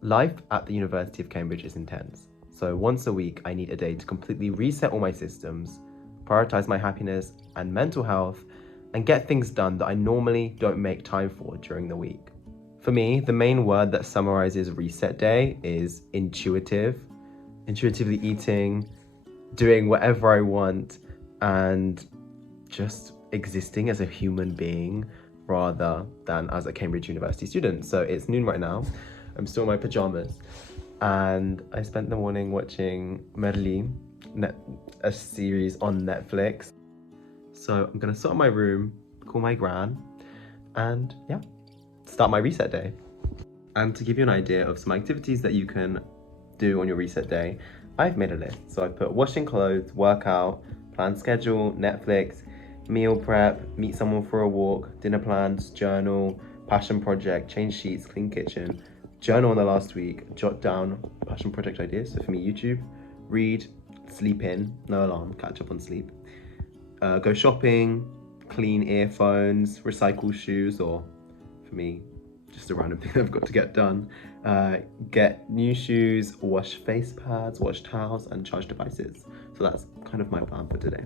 Life at the University of Cambridge is intense. So once a week, I need a day to completely reset all my systems, prioritize my happiness and mental health, and get things done that I normally don't make time for during the week. For me, the main word that summarizes reset day is intuitive. Intuitively eating, doing whatever I want, and just existing as a human being rather than as a Cambridge University student. So it's noon right now. I'm still in my pajamas, and I spent the morning watching Merlin, a series on Netflix. So I'm gonna sit in my room, call my gran, and yeah, start my reset day. And to give you an idea of some activities that you can do on your reset day, I've made a list. So I put washing clothes, workout, plan schedule, Netflix, meal prep, meet someone for a walk, dinner plans, journal, passion project, change sheets, clean kitchen, journal on the last week, jot down passion project ideas. So for me, YouTube, read, sleep in, no alarm, catch up on sleep, go shopping, clean earphones, recycle shoes, or for me, just a random thing I've got to get done. Get new shoes, wash face pads, wash towels, and charge devices. So that's kind of my plan for today.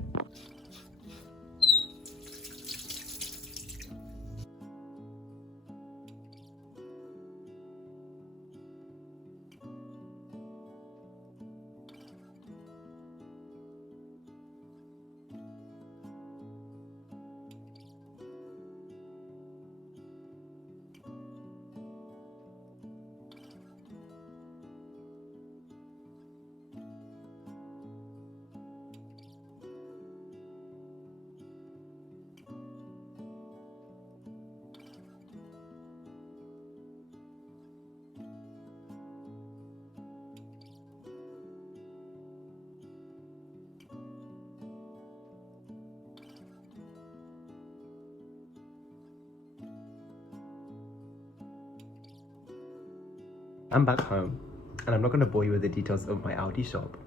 I'm back home, and I'm not going to bore you with the details of my Aldi shop,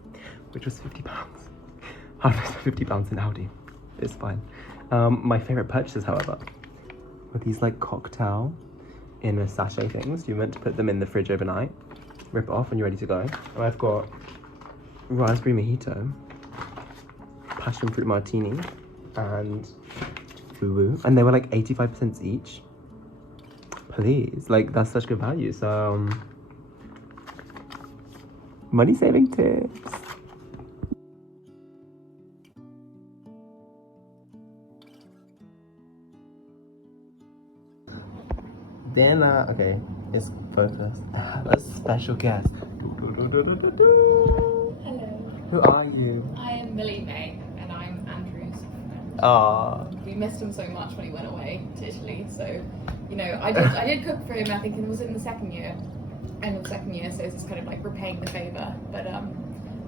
which was £50. How did I spend £50 in Aldi? It's fine. My favourite purchases, however, were these like cocktail in a sachet things. You're meant to put them in the fridge overnight, rip it off when you're ready to go. And I've got raspberry mojito, passion fruit martini, and fuwu, and they were like 85% each. Please, like that's such good value. So money saving tips. Then okay, it's focused. A special guest. Hello. Who are you? I am Millie May, and I'm Andrew's friend. Aww. We missed him so much when he went away to Italy, so you know, I did cook for him. I think it was in the second year, end of the second year, so it's just kind of like repaying the favor. But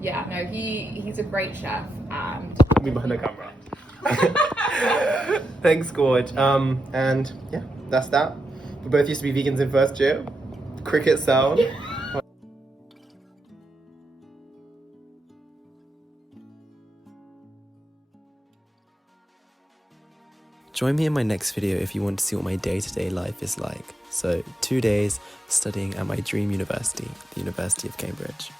yeah, no, he's a great chef, and Me behind the camera. Thanks, Gorge. And yeah, that's that. We both used to be vegans in first year. Cricket sound. Join me in my next video if you want to see what my day-to-day life is like. So 2 days studying at my dream university, the University of Cambridge.